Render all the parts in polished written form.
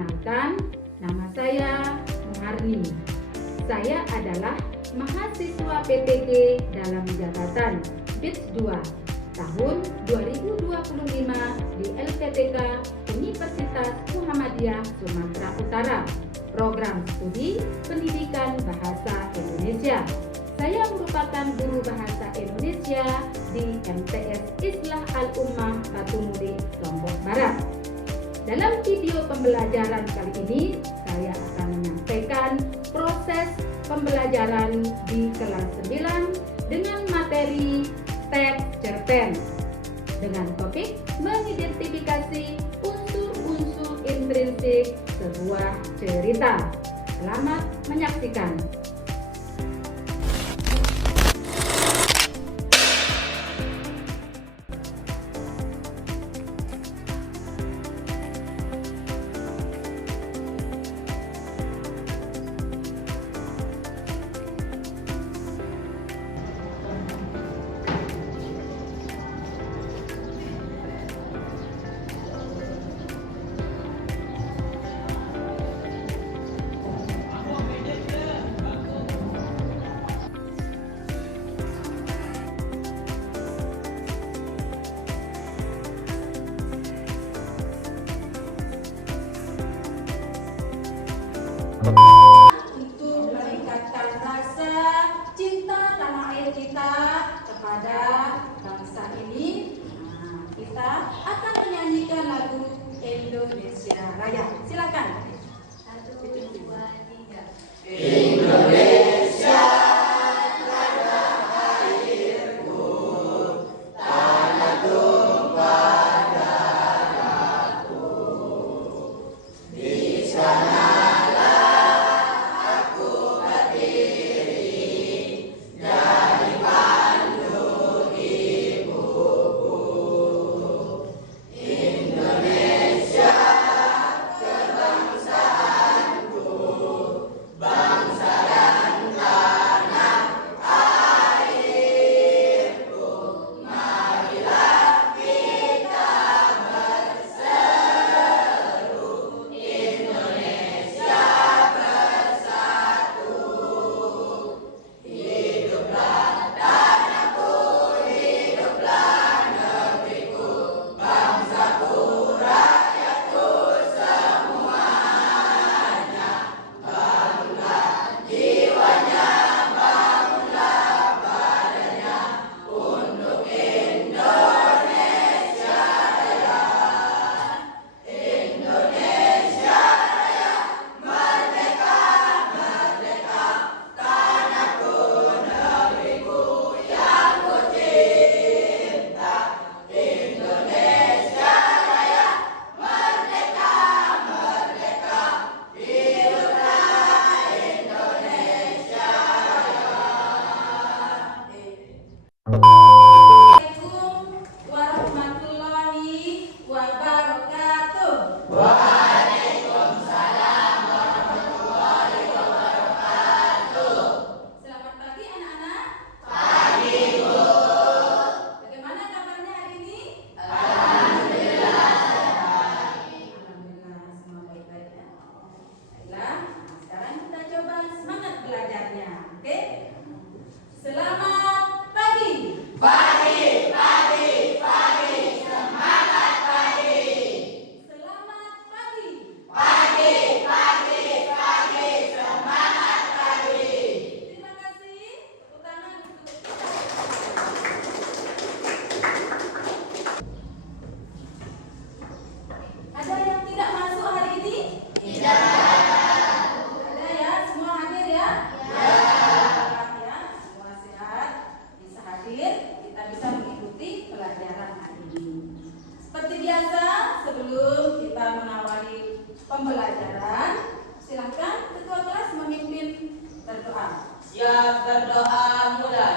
Perkenalkan, nama saya Muharni. Saya adalah mahasiswa PTG dalam jabatan BITS 2 tahun 2025 di LPTK Universitas Muhammadiyah Sumatera Utara, program studi Pendidikan Bahasa Indonesia. Saya merupakan guru bahasa Indonesia di MTS Islah Al-Ummah Batumuli, Lombok Barat. Dalam video pembelajaran kali ini, saya akan menyampaikan proses pembelajaran di kelas 9 dengan materi teks cerpen dengan topik mengidentifikasi unsur-unsur intrinsik sebuah cerita. Selamat menyaksikan. Untuk meningkatkan rasa cinta tanah air kita kepada bangsa ini, kita akan menyanyikan lagu Indonesia Raya. Silakan. 1, 2, 3. Indonesia tanah airku, tanah tumpah darahku. Di sana Assalamualaikum warahmatullahi wabarakatuh. Waalaikumsalam warahmatullahi wabarakatuh. Selamat pagi anak-anak. Pagi, Bu. Bagaimana kabarnya hari ini? Alhamdulillah. Alhamdulillah, semua baik-baik ya. Baiklah, sekarang kita coba semangat belajarnya. Oke? Selamat pagi. Pagi, pagi, pagi, semangat pagi. Selamat pagi. Pagi, pagi, pagi, semangat pagi. Terima kasih. Tepuk tangan untuk Ada yang tidak masuk hari ini? Tidak. Ada ya, semua hadir ya? Ya. Ya, semua sehat, bisa hadir, kita bisa mengikuti pelajaran hari ini. Seperti biasa, sebelum kita mengawali pembelajaran, silakan ketua kelas memimpin berdoa. Siap berdoa mulai.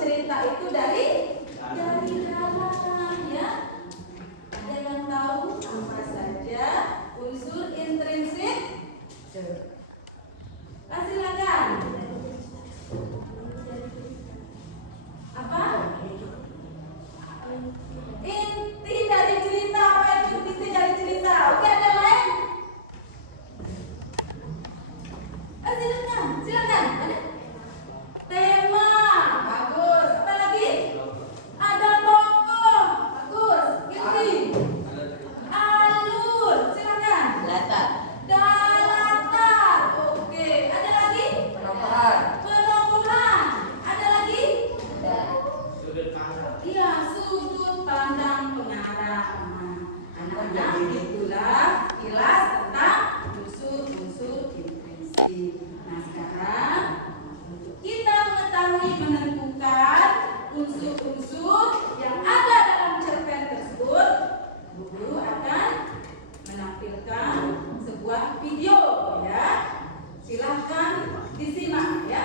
cerita itu dari dalam ya. Ada yang tahu apa saja unsur intrinsik? Silakan. Apa? Inti dari cerita. Apa itu inti dari cerita? Oke, ada yang lain? Silakan. Ada? Tema. Bagus. Apa lagi? Ada tokoh. Bagus. Inti. Alur. Silakan. Latar. Latar. Oke. Ada lagi? Penomboran. Ada lagi? Iya, sudut pandang pengarah. Anak-anak itulah kilas tentang unsur-unsur intrinsik. Nah, sekarang untuk kita mengetahui menentukan unsur-unsur yang ada dalam cerpen tersebut, guru akan menampilkan sebuah video ya. Silahkan disimak ya.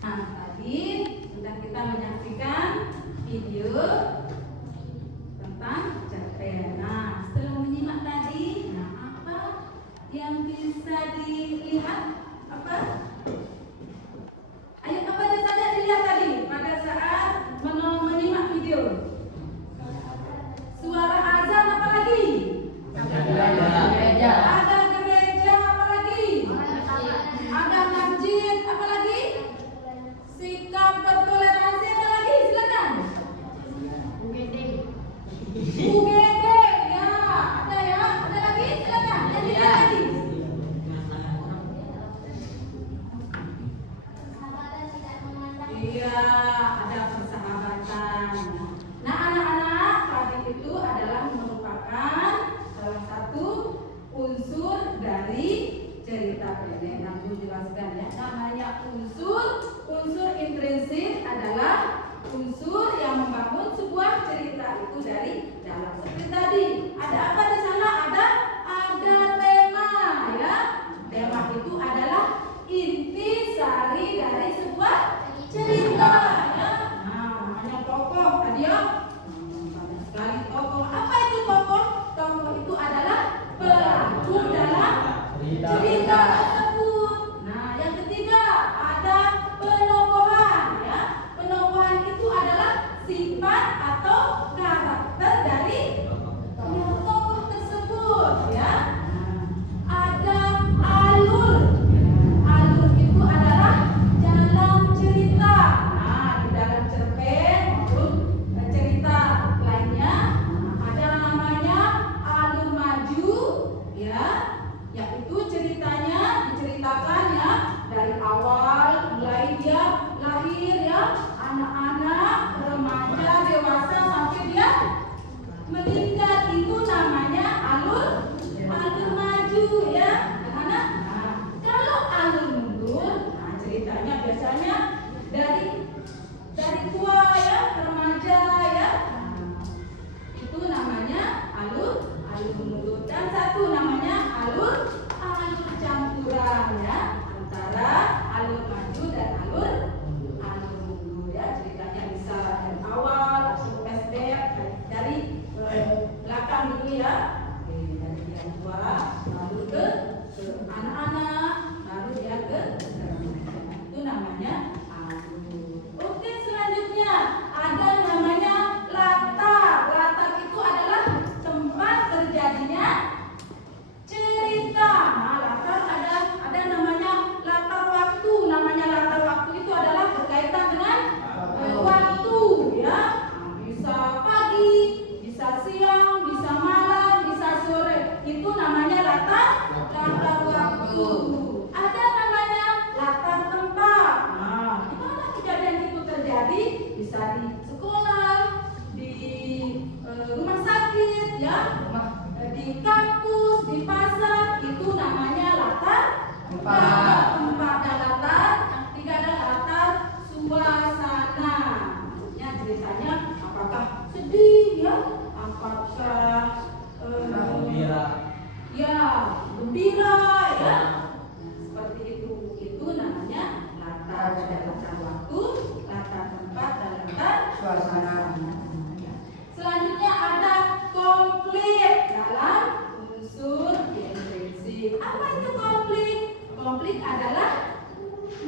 Nah, tadi sudah kita menyaksikan video tentang cerpen. Nah, setelah menyimak tadi, apa yang bisa dilihat? Apa? Ayo, apa saja dilihat tadi pada saat menyimak video? Suara azan, apa lagi? Gereja. Ada gereja, apa lagi? Ada masjid, apa lagi? Sikap bertoleransi, apa lagi? Silakan. UGD, ya, ada ya, ada lagi, silakan. Yang dilihat lagi. Iya, ada persahabatan. Nah, anak-anak, tadi itu adalah merupakan salah satu unsur dari cerita pendek. Nah, Bu jelaskan ya, namanya unsur intrinsik adalah unsur yang membangun sebuah cerita itu dari dalam. Seperti tadi, ada apa di sana? Ada tema ya. Tema itu adalah inti sari dari sebuah cerita ya. Nah, namanya tokoh tadi ya. Banyak sekali tokoh. Apa itu tokoh? Tokoh itu adalah pelaku dalam cerita tersebut. Nah, yang ketiga ada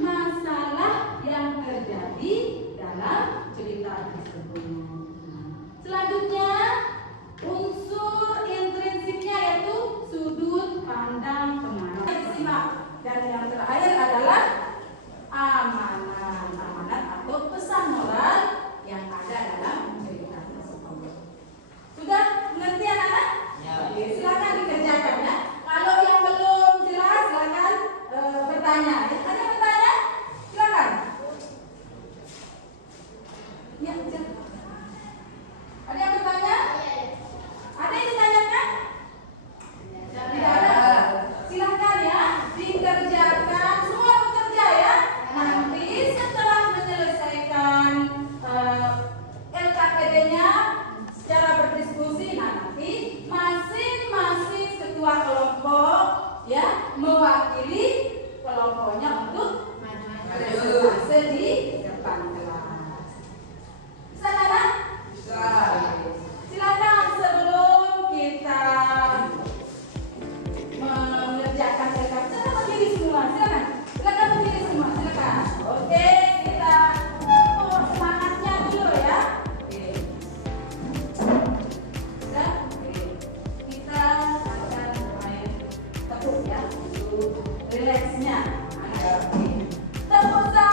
masalah yang terjadi dalam cerita tersebut. Selanjutnya, unsur intrinsiknya yaitu sudut pandang pengarang. Simak. Dan yang terakhir adalah amanat atau pesan moral yang ada dalam cerita tersebut. Sudah mengerti anak-anak? Ya. Oke, silakan dikerjakan ya. Kalau yang belum jelas silakan bertanya. Ada bertanya? Silakan. Ya, silakan. Ada yang bertanya? Ada yang ditanyakan? Tidak ada. Silakan ya, dikerjakan. Semua bekerja ya. Nanti setelah menyelesaikan LKPD-nya secara berdiskusi, nanti masing-masing ketua kelompok ya mewakili kelompoknya untuk presentasi di depan kelas. Bisa kan? Bisa. Silakan sebelum kita mengerjakan LKPD, silakan berdiri semua. Silakan berdiri semua. Silakan. Oke, kita semangatnya dulu ya. Oke. Sudah? Oke. Kita akan main tepuk ya untuk rileksnya. Oke. Tepuk tangan.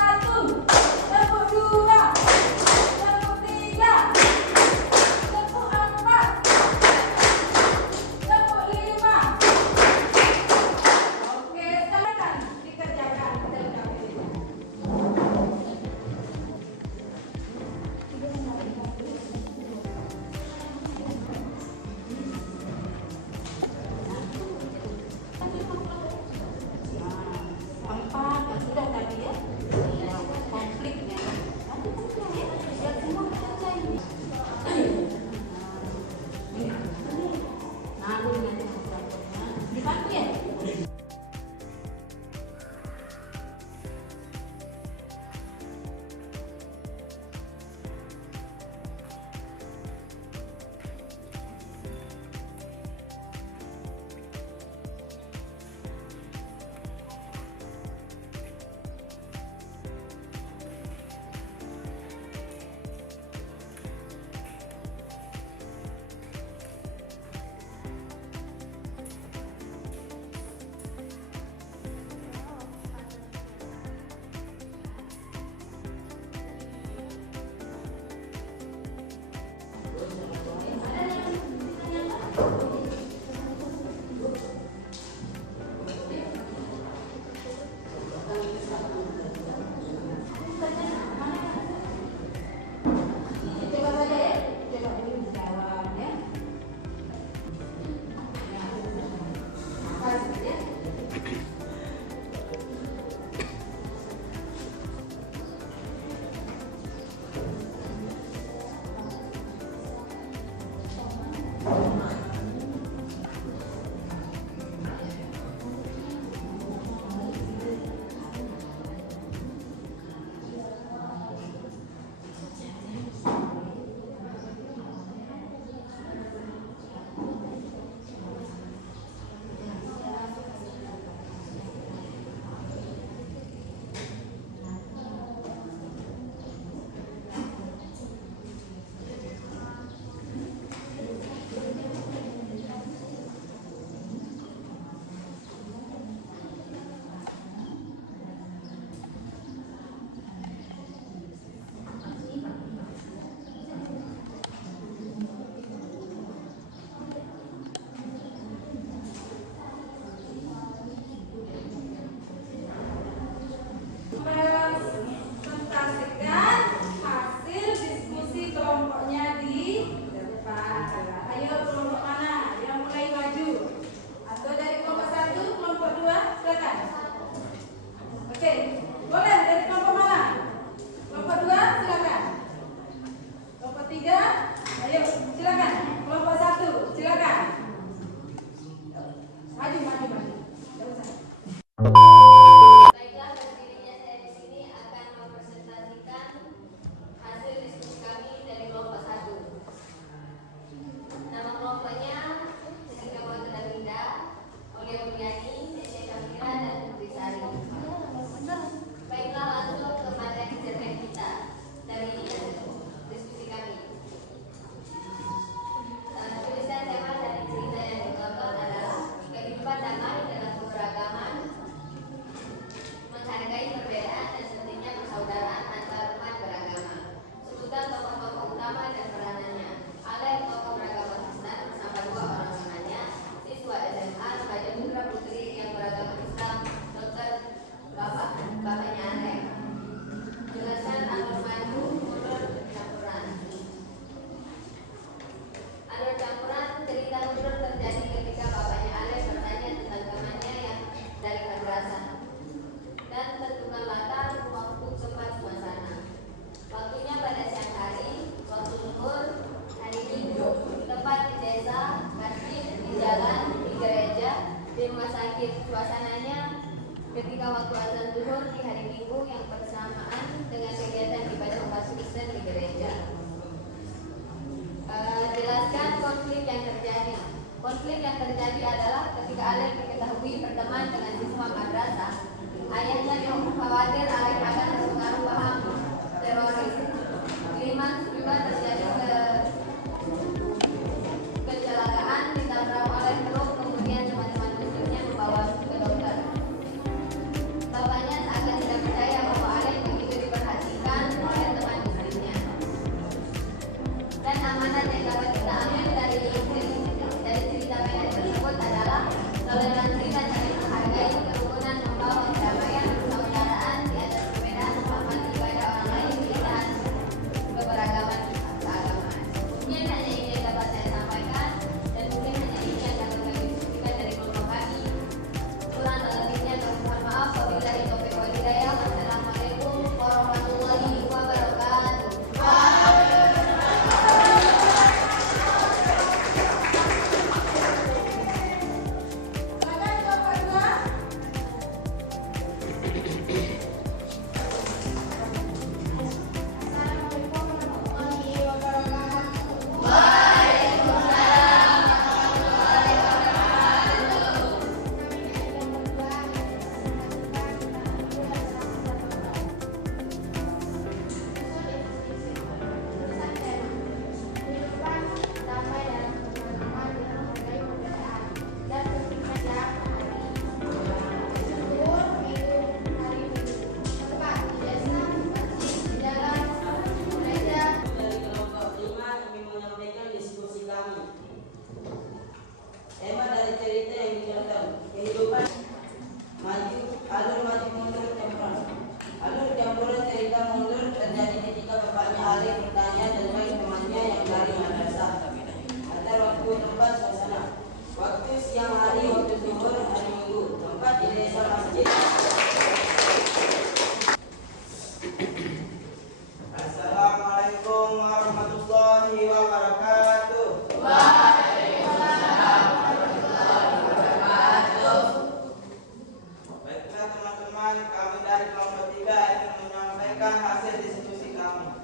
menyampaikan hasil diskusi kami.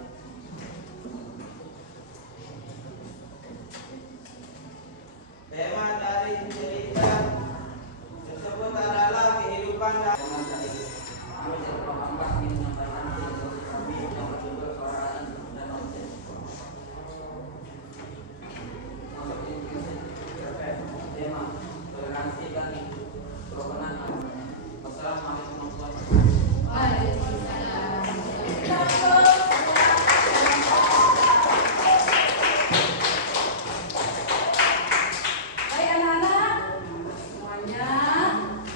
Tema dari cerita tersebut adalah kehidupan dan Baik anak-anak, semuanya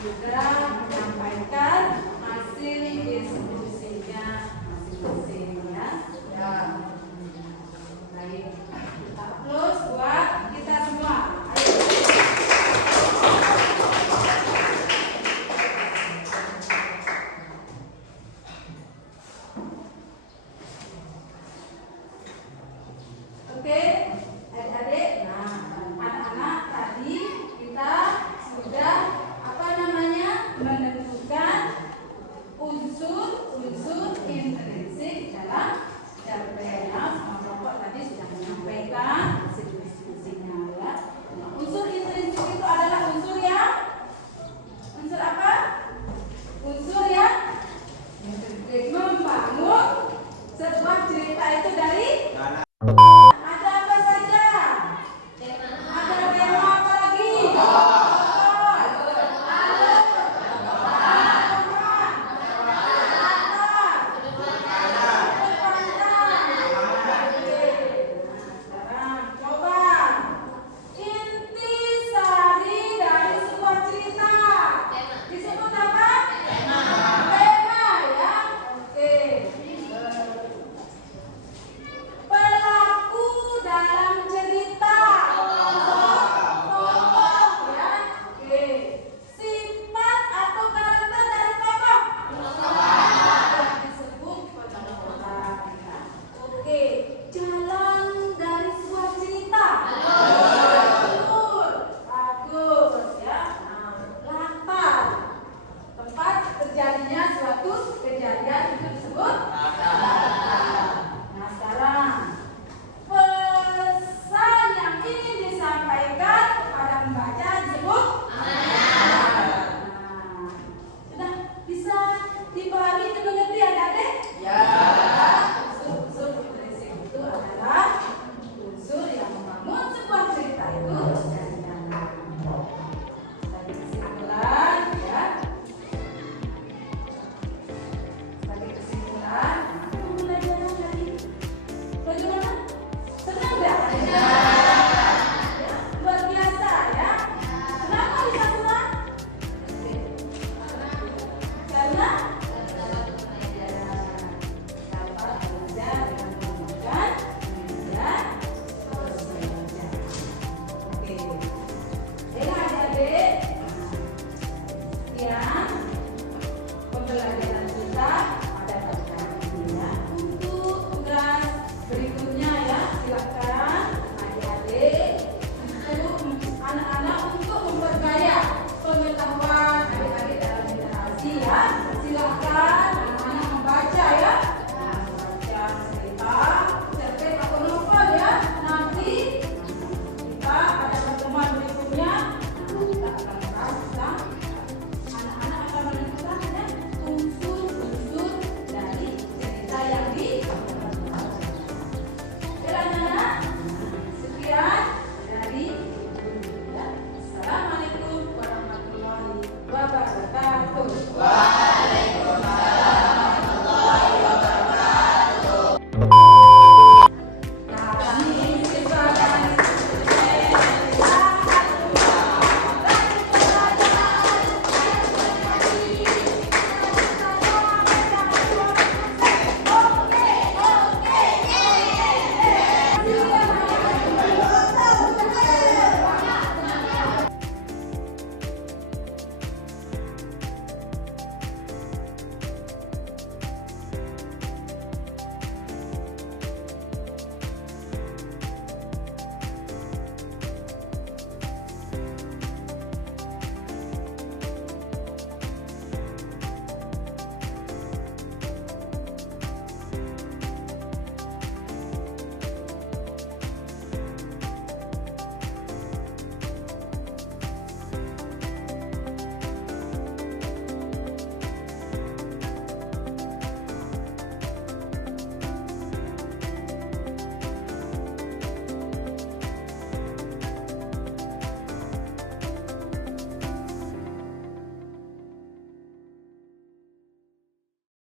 sudah menyampaikan hasil diskusinya masing-masing ya. Baik, kita close buat kita semua. Ayo. Oke, adik-adik. Nah, anak-anak tadi kita sudah menentukan unsur-unsur intrinsik dalam cerpen. Semua kelompok tadi sudah menyampaikan hasil diskusinya ya. Nah, unsur intrinsik itu adalah unsur apa? Unsur yang membangun sebuah cerita itu dari ada apa saja? Ada tema apa lagi? Sekarang coba inti sari dari sebuah cerita disebut apa? Tema ya. Oke. Pelaku dalam cerita. Tokoh ya. Oke. Sifat atau karakter dari tokoh. Disebut penulis. Oke. Jalan dari sebuah cerita. Betul. Bagus ya. Nah, latar. Tempat terjadinya suatu kejadian itu disebut latar. Nah, sekarang pesan yang ingin disampaikan kepada pembaca disebut nah, sudah bisa dipahami dan mengerti adik-adik? Ya. Unsur intrinsik itu adalah unsur yang membangun sebuah cerita itu dari dalam. Sebagai kesimpulan ya. Sebagai kesimpulan, pembelajaran tadi bagaimana? Senang nggak? Ya, luar biasa ya. Kenapa bisa senang? Karena dapat belajar dengan menggunakan media sosial. Oke, adik-adik, sekian pembelajaran kita